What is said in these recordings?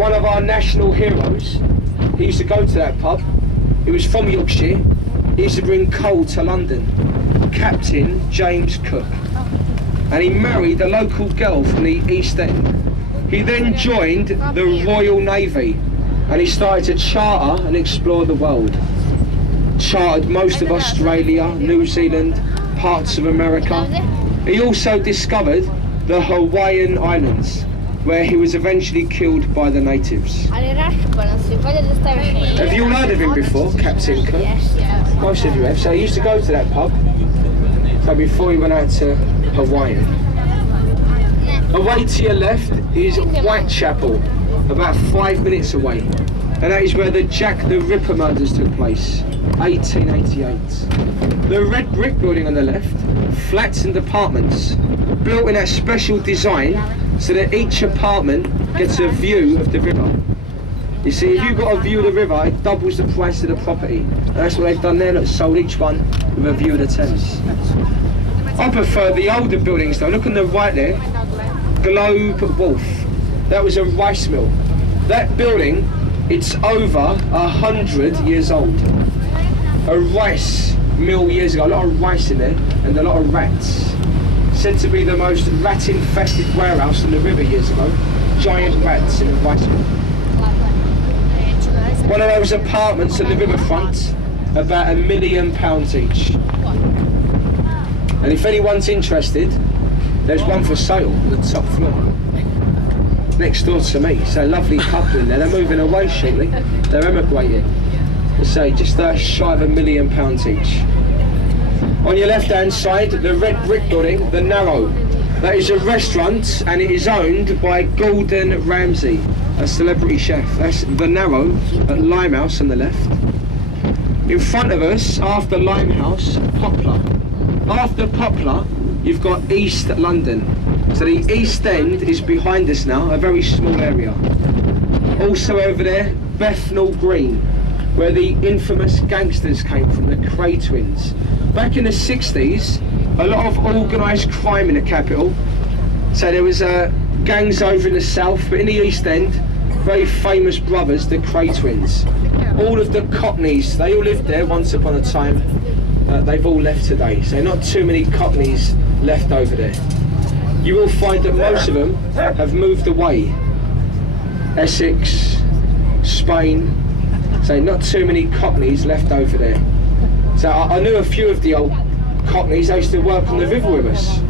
one of our national heroes. He used to go to that pub. He was from Yorkshire. He used to bring coal to London. Captain James Cook. And he married a local girl from the East End. He then joined the Royal Navy and he started to charter and explore the world. Chartered most of Australia, New Zealand, parts of America. He also discovered the Hawaiian Islands, where he was eventually killed by the natives. Have you all heard of him before, Captain Cook? Most of you have. So he used to go to that pub, so before he went out to Hawaii. Away to your left is Whitechapel, about 5 minutes away. And that is where the Jack the Ripper murders took place, 1888. The red brick building on the left, flats and apartments, built in that special design so that each apartment gets a view of the river. You see, if you've got a view of the river, it doubles the price of the property. And that's what they've done there, look, sold each one with a view of the Thames. I prefer the older buildings though. Look on the right there, Globe Wharf. That was a rice mill. That building, it's over 100 years old. A rice mill years ago, a lot of rice in there and a lot of rats. Said to be the most rat-infested warehouse in the river years ago. Giant rats in a rice mill. One of those apartments at the riverfront, about £1 million each. And if anyone's interested, there's one for sale on the top floor. Next door to me. So a lovely couple in there. They're moving away shortly. They're emigrating. I say just shy of £1 million each. On your left-hand side, the red brick building, the Narrow. That is a restaurant and it is owned by Gordon Ramsay, a celebrity chef. That's the Narrow at Limehouse on the left. In front of us, after Limehouse, Poplar. After Poplar, you've got East London. So the East End is behind us now, a very small area. Also over there, Bethnal Green, where the infamous gangsters came from, the Cray twins. Back in the 60s, a lot of organised crime in the capital. So there was gangs over in the south, but in the East End, very famous brothers, the Cray twins. All of the Cockneys, they all lived there once upon a time. They've all left today, so not too many Cockneys left over there. You will find that most of them have moved away. Essex, Spain, so not too many Cockneys left over there. So I knew a few of the old Cockneys. They used to work on the river with us.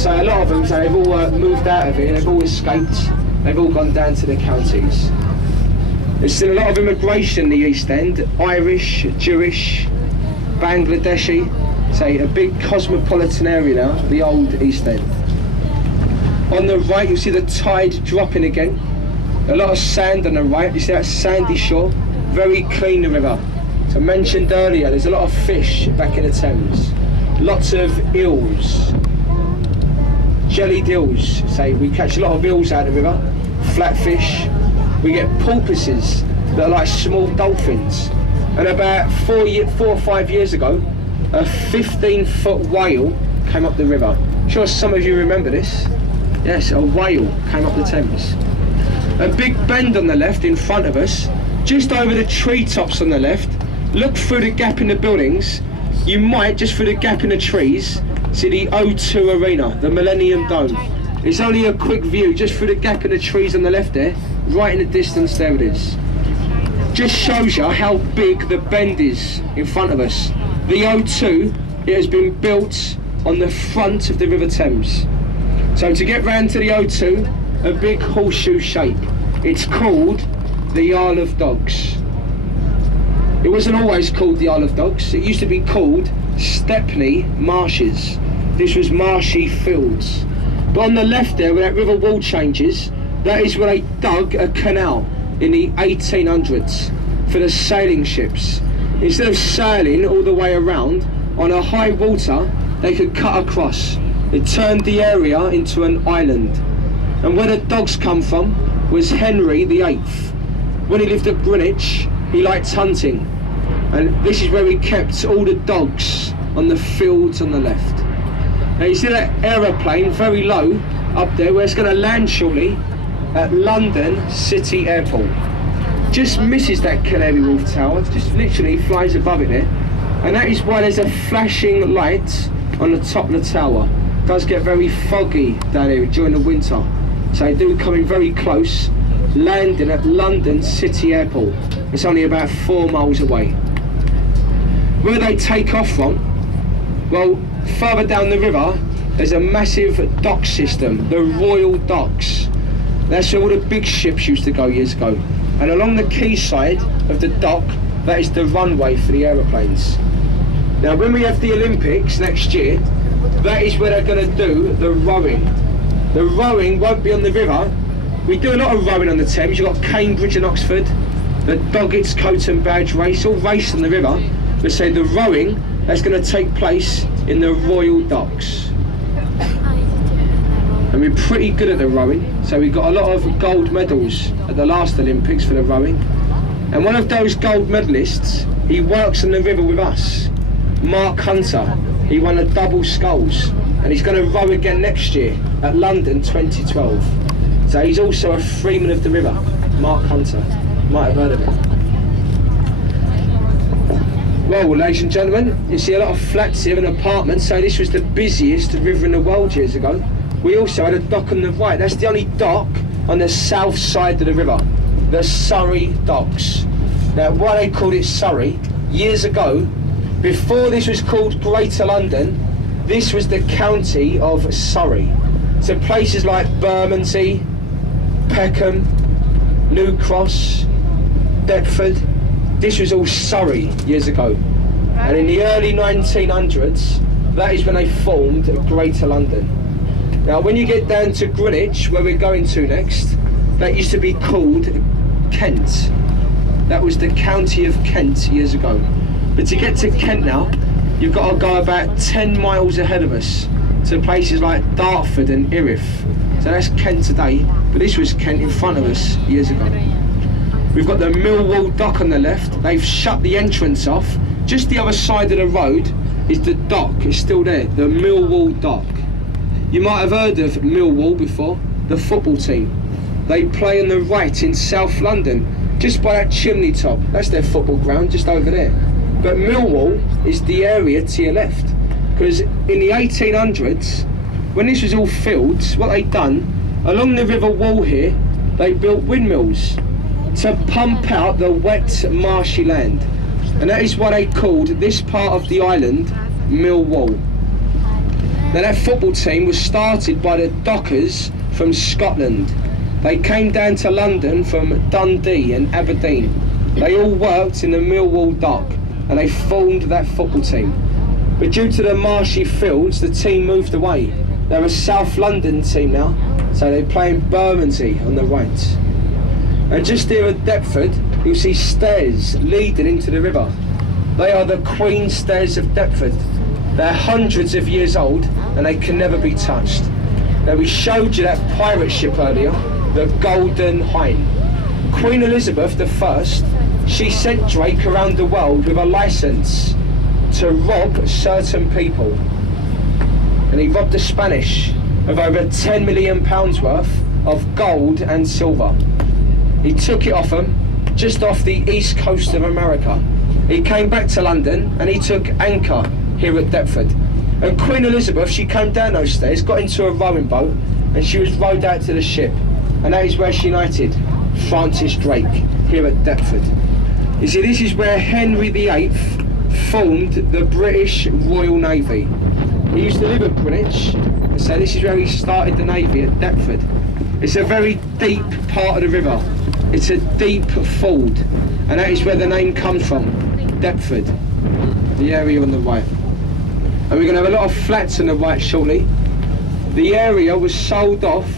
So a lot of them, so they've all moved out of here, they've all escaped, they've all gone down to the counties. There's still a lot of immigration in the East End, Irish, Jewish, Bangladeshi, say a big cosmopolitan area now, the old East End. On the right, you see the tide dropping again. A lot of sand on the right, you see that sandy shore, very clean the river. So I mentioned earlier, there's a lot of fish back in the Thames. Lots of eels, jellied eels. Say we catch a lot of eels out of the river, flatfish. We get porpoises that are like small dolphins. And about 4 or 5 years ago, a 15-foot whale came up the river. I'm sure some of you remember this. Yes, a whale came up the Thames. A big bend on the left in front of us, just over the treetops on the left. Look through the gap in the buildings. You might, just through the gap in the trees, see the O2 Arena, the Millennium Dome. It's only a quick view, just through the gap in the trees on the left there. Right in the distance, there it is. Just shows you how big the bend is in front of us. The O2, it has been built on the front of the River Thames. So to get round to the O2, a big horseshoe shape. It's called the Isle of Dogs. It wasn't always called the Isle of Dogs. It used to be called Stepney Marshes. This was marshy fields. But on the left there, where that river wall changes, that is where they dug a canal in the 1800s for the sailing ships. Instead of sailing all the way around, on a high water, they could cut across. It turned the area into an island. And where the dogs come from was Henry VIII. When he lived at Greenwich, he liked hunting. And this is where he kept all the dogs on the fields on the left. Now you see that aeroplane very low up there where it's going to land shortly. at London City Airport. Just misses that Canary Wharf Tower, just literally flies above it there. And that is why there's a flashing light on the top of the tower. It does get very foggy down here during the winter. So they do come in very close, landing at London City Airport. It's only about 4 miles away. Where they take off from, well, further down the river, there's a massive dock system, the Royal Docks. That's where all the big ships used to go years ago. And along the quayside of the dock, that is the runway for the aeroplanes. Now when we have the Olympics next year, that is where they're going to do the rowing. The rowing won't be on the river. We do a lot of rowing on the Thames. You've got Cambridge and Oxford, the Doggett's Coat and Badge race, all raced on the river. But say the rowing, that's going to take place in the Royal Docks. And we're pretty good at the rowing. So we got a lot of gold medals at the last Olympics for the rowing. And one of those gold medalists, he works on the river with us. Mark Hunter, he won a double sculls, and he's going to row again next year at London 2012. So he's also a freeman of the river, Mark Hunter. Might have heard of him. Well, ladies and gentlemen, you see a lot of flats here and apartments, so this was the busiest river in the world years ago. We also had a dock on the right. That's the only dock on the south side of the river, the Surrey Docks. Now, why they called it Surrey, years ago, before this was called Greater London, this was the county of Surrey. So places like Bermondsey, Peckham, New Cross, Deptford, this was all Surrey years ago. And in the early 1900s, that is when they formed Greater London. Now when you get down to Greenwich, where we're going to next, that used to be called Kent. That was the county of Kent years ago. But to get to Kent now, you've got to go about 10 miles ahead of us to places like Dartford and Erith. So that's Kent today, but this was Kent in front of us years ago. We've got the Millwall Dock on the left. They've shut the entrance off. Just the other side of the road is the dock. It's still there, the Millwall Dock. You might have heard of Millwall before, the football team. They play on the right in South London, just by that chimney top. That's their football ground, just over there. But Millwall is the area to your left. Because in the 1800s, when this was all fields, what they'd done, along the River Wall here, they built windmills to pump out the wet, marshy land. And that is why they called this part of the island Millwall. Now that football team was started by the Dockers from Scotland. They came down to London from Dundee and Aberdeen. They all worked in the Millwall Dock and they formed that football team. But due to the marshy fields, the team moved away. They're a South London team now, so they play in Bermondsey on the right. And just here at Deptford, you'll see stairs leading into the river. They are the Queen Stairs of Deptford. They're hundreds of years old and they can never be touched. Now we showed you that pirate ship earlier, the Golden Hind. Queen Elizabeth I, she sent Drake around the world with a license to rob certain people. And he robbed the Spanish of over £10 million worth of gold and silver. He took it off them, just off the east coast of America. He came back to London and he took anchor here at Deptford. And Queen Elizabeth, she came down those stairs, got into a rowing boat, and she was rowed out to the ship. And that is where she knighted Francis Drake, here at Deptford. You see, this is where Henry VIII formed the British Royal Navy. He used to live at Greenwich, and so this is where he started the Navy, at Deptford. It's a very deep part of the river. It's a deep ford, and that is where the name comes from, Deptford, the area on the right. And we're going to have a lot of flats on the right shortly. The area was sold off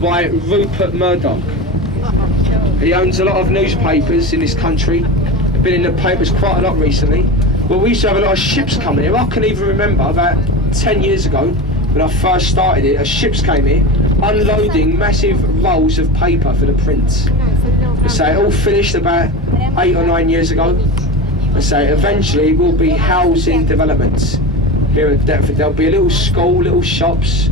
by Rupert Murdoch. He owns a lot of newspapers in this country. Been in the papers quite a lot recently. Well, we used to have a lot of ships coming here. I can even remember about 10 years ago when I first started it, ships came here unloading massive rolls of paper for the print. I say it all finished about 8 or 9 years ago. I say eventually it will be housing developments here at Deptford. There'll be a little school, little shops.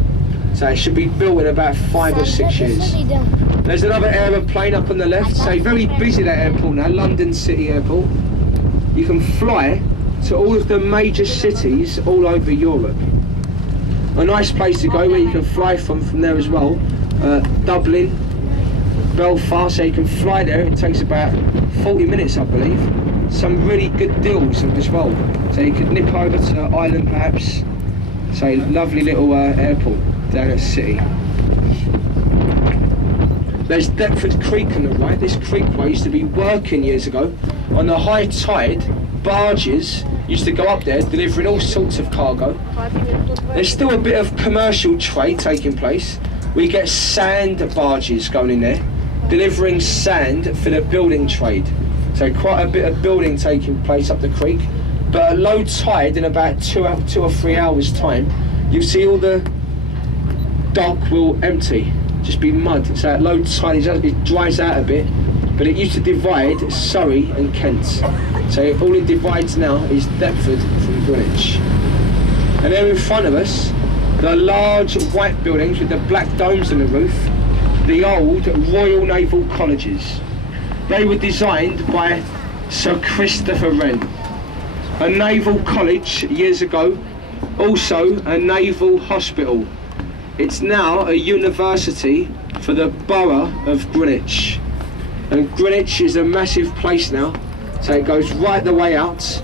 So it should be built in about 5 or 6 years. There's another aeroplane up on the left. So very busy, that airport now, London City Airport. You can fly to all of the major cities all over Europe. A nice place to go where you can fly from there as well. Dublin, Belfast, so you can fly there. It takes about 40 minutes, I believe. Some really good deals as well. So you could nip over to Ireland perhaps. So lovely little airport down at City. There's Deptford Creek on the right. This creekway used to be working years ago. On the high tide, barges used to go up there delivering all sorts of cargo. There's still a bit of commercial trade taking place. We get sand barges going in there, delivering sand for the building trade. So quite a bit of building taking place up the creek. But at low tide, in about 2 or 3 hours time, you see all the dock will empty, just be mud. So at low tide it dries out a bit, but it used to divide Surrey and Kent. So all it divides now is Deptford from Greenwich. And there in front of us, the large white buildings with the black domes on the roof, the old Royal Naval Colleges. They were designed by Sir Christopher Wren. A naval college years ago, also a naval hospital. It's now a university for the borough of Greenwich. And Greenwich is a massive place now, so it goes right the way out,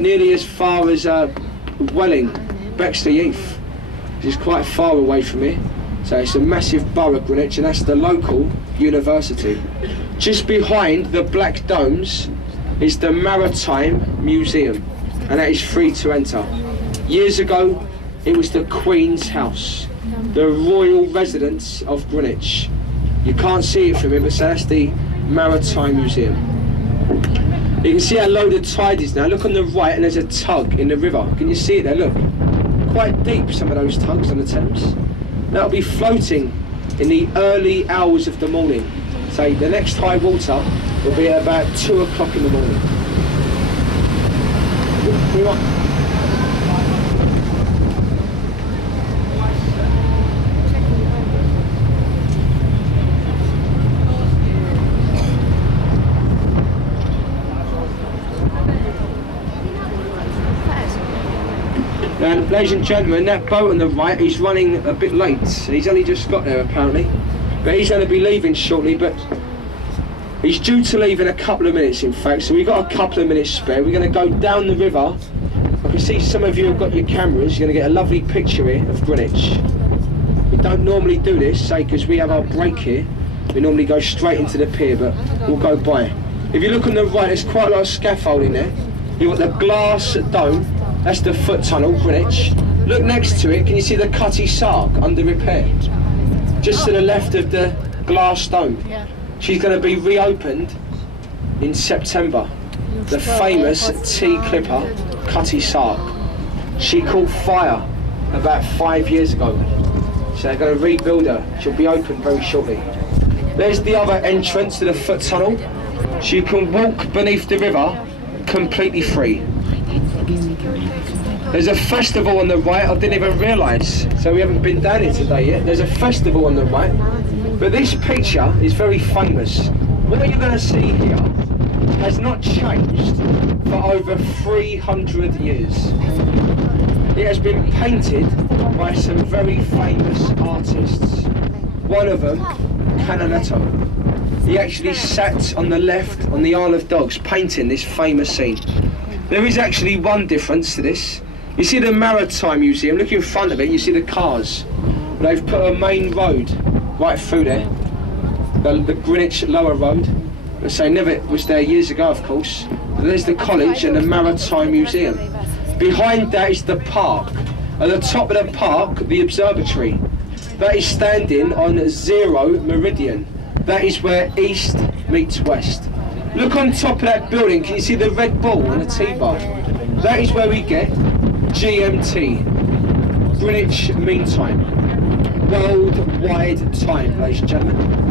nearly as far as Welling, Bexley Heath, which is quite far away from here. So it's a massive borough, Greenwich, and that's the local university. Just behind the black domes is the Maritime Museum, and that is free to enter. Years ago, it was the Queen's House, the royal residence of Greenwich. You can't see it from here, but so that's the Maritime Museum. You can see how low the tide is now. Look on the right, and there's a tug in the river. Can you see it there? Look, quite deep, some of those tugs on the Thames. That'll be floating in the early hours of the morning. So the next high water will be at about 2 o'clock in the morning. Now, ladies and gentlemen, that boat on the right is running a bit late. He's only just got there apparently, but he's going to be leaving shortly, but he's due to leave in a couple of minutes in fact, so we've got a couple of minutes spare. We're going to go down the river. I can see some of you have got your cameras. You're going to get a lovely picture here of Greenwich. We don't normally do this, say, because we have our break here. We normally go straight into the pier, but we'll go by. If you look on the right, there's quite a lot of scaffolding there. You've got the glass dome. That's the foot tunnel, Greenwich. Look next to it, can you see the Cutty Sark under repair? Just to the left of the glass dome. She's going to be reopened in September. The famous tea clipper, Cutty Sark. She caught fire about 5 years ago. So they're going to rebuild her. She'll be open very shortly. There's the other entrance to the foot tunnel. So you can walk beneath the river completely free. There's a festival on the right, I didn't even realise, so we haven't been down here today yet. There's a festival on the right, but this picture is very famous. What you're going to see here has not changed for over 300 years. It has been painted by some very famous artists. One of them, Canaletto. He actually sat on the left on the Isle of Dogs painting this famous scene. There is actually one difference to this. You see the Maritime Museum, look in front of it, you see the cars. They've put a main road right through there, the Greenwich Lower Road. They say never was there years ago, of course. But there's the college and the Maritime Museum. Behind that is the park. At the top of the park, the observatory. That is standing on 0 meridian. That is where east meets west. Look on top of that building, can you see the red ball on the T-bar? That is where we get GMT, Greenwich Mean Time, worldwide time, ladies and gentlemen.